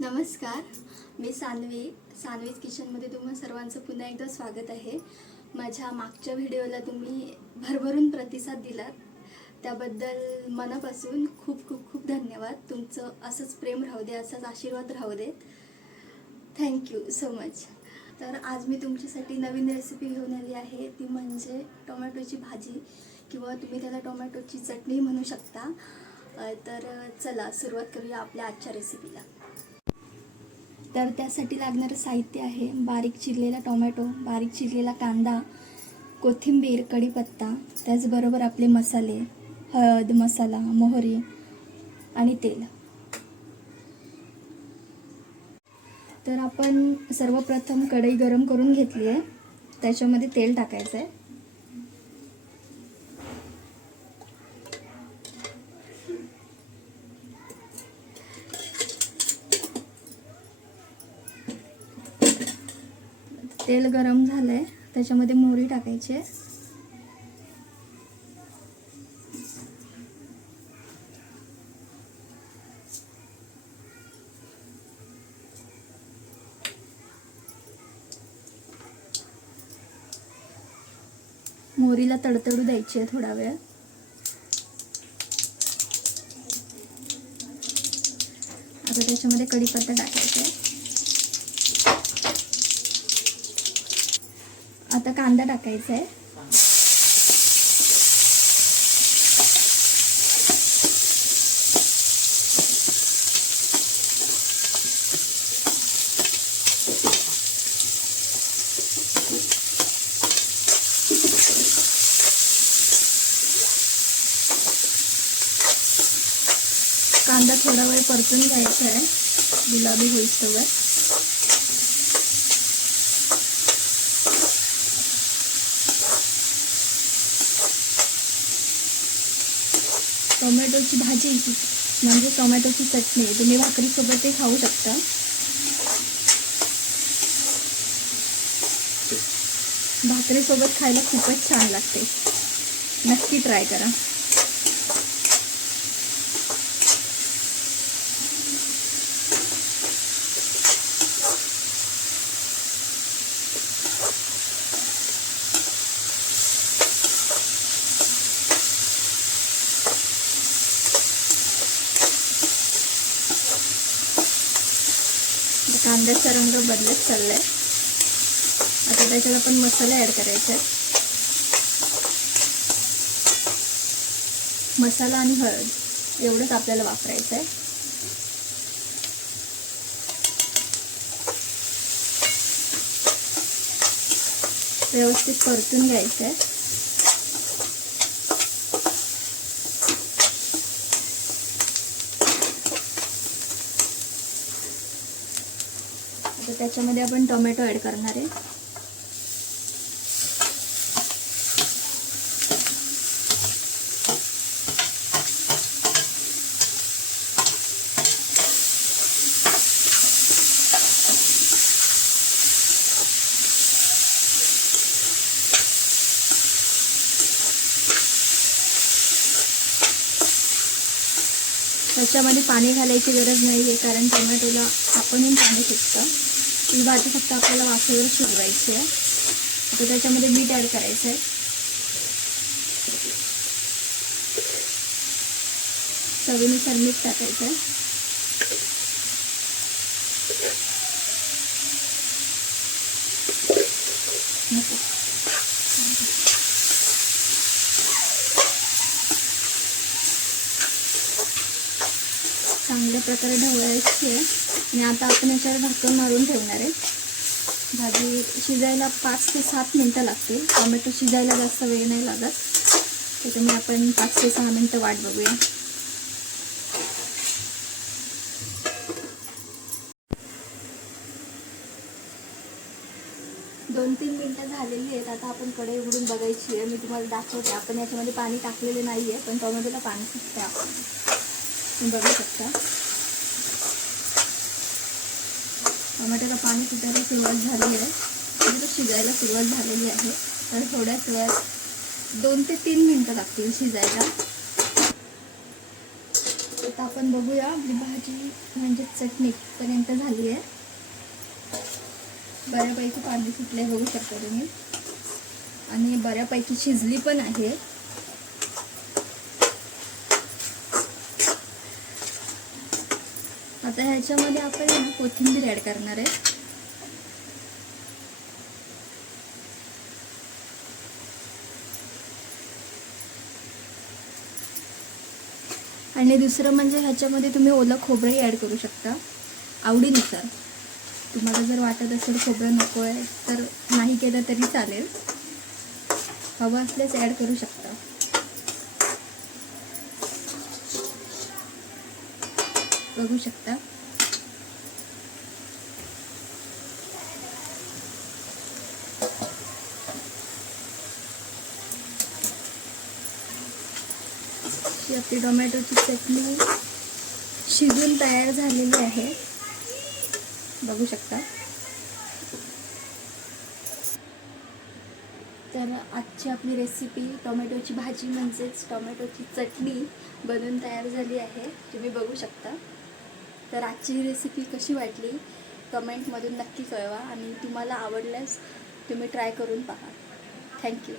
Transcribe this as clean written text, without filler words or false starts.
नमस्कार, मी सान्वीज किचनमध्ये तुम्हा सर्वांचं पुन्हा एकदा स्वागत आहे. माझ्या मागच्या व्हिडिओला तुम्ही भरभरून प्रतिसाद दिलात, त्याबद्दल मनापासून खूप खूप खूप धन्यवाद. तुमचं असंच प्रेम राहू दे, असाच आशीर्वाद राहू दे. Thank you so much. तर आज मी तुमच्यासाठी नवीन रेसिपी घेऊन आली आहे, ती म्हणजे टोमॅटोची भाजी किंवा तुम्ही त्याला टोमॅटोची चटणी म्हणू शकता. तर चला सुरुवात करूया आपल्या आजच्या रेसिपीला. तर त्यासाठी लागणारं साहित्य आहे बारीक चिरलेला टोमॅटो, बारीक चिरलेला कांदा, कोथिंबीर, कढीपत्ता, त्याचबरोबर आपले मसाले, हळद, मसाला, मोहरी आणि तेल. तर आपण सर्वप्रथम कढई गरम करून घेतली आहे, त्याच्यामध्ये तेल टाकायचं आहे. तेल गरम झालंय, त्याच्यामध्ये मोहरी टाकायची आहे. मोहरीला तडतडू द्यायची आहे थोडा वेळ. आता त्याच्यामध्ये कढीपत्ता टाकायचा आहे. आता कांदा टाकायचा आहे. कांदा थोडा वेळ परतून घ्यायचा आहे, गुलाबी होईस्तोवर. टोमॅटोची भाजी म्हणजे टोमॅटोची चटणी तुम्ही भाकरीसोबतही खाऊ शकता. भाकरीसोबत खायला खूपच छान लागते, नक्की ट्राय करा. कांद्याचा रंग बदलत चाललाय. आता त्याच्यात आपण मसाले ॲड करायचे. मसाला आणि हळद एवढंच आपल्याला वापरायचं आहे. व्यवस्थित परतून घ्यायचं आहे. आता त्याच्यामध्ये आपण टोमॅटो ॲड करणार आहे. त्याच्यामध्ये पाणी घालायची गरज नाही आहे, कारण टोमॅटोला आपणही पाणी सुटतं. ही भाजी फक्त आपल्याला वाफेवर शिजवायची आहे. आता त्याच्यामध्ये मीठ ॲड करायचं आहे. चवीनुसार मीठ टाकायचं आहे. चांगल्या प्रकारे ढवळायची आहे आणि आता आपण याच्यावर झाकण मारून ठेवणार आहे. भाजी शिजायला 5 ते 7 मिनटं लागतील. टोमॅटो शिजायला जास्त वेळ नाही लागत, त्याच्यामुळे आपण 5 ते 6 मिनटं वाट बघूया. दोन 3 मिनटं झालेली आहेत. आता आपण कढई उघडून बघायची आहे. मी तुम्हाला दाखवते. आपण याच्यामध्ये पाणी टाकलेले नाही आहे, पण टोमॅटोला पाणी सुटते. आपण तुम्ही बघू शकता टोमॅटोला पाणी सुटायला सुरुवात झाली आहे, म्हणजे शिजायला सुरुवात झालेली आहे. तर थोड्याच वेळात 2 ते 3 मिनटं लागतील शिजायला. आता आपण बघूया आपली भाजी म्हणजे चटणी पर्यंत झाली आहे. बऱ्यापैकी पाणी सुटले बघू शकता तुम्ही आणि बऱ्यापैकी शिजली पण आहे. आता ह्याच्यामध्ये आपण कोथिंबीर ॲड करणार आहे. आणि दुसरं म्हणजे ह्याच्यामध्ये तुम्ही ओलं खोबरंही ॲड करू शकता आवडीनुसार. तुम्हाला जर वाटत असेल खोबरं नको आहे तर नाही केलं तरी चालेल, हवं असल्यास ॲड करू शकता. बघू शकता आपली टोमॅटोची चटणी शिजून तयार झालेली आहे. बघू शकता. तर आजची आपली रेसिपी टोमॅटोची भाजी म्हणजेच टोमॅटोची चटणी बनवून तयार झाली आहे. तुम्ही बघू शकता. तर आजची रेसिपी कशी वाटली कमेंटमधून नक्की कळवा आणि तुम्हाला आवडल्यास तुम्ही ट्राय करून पहा. थँक्यू.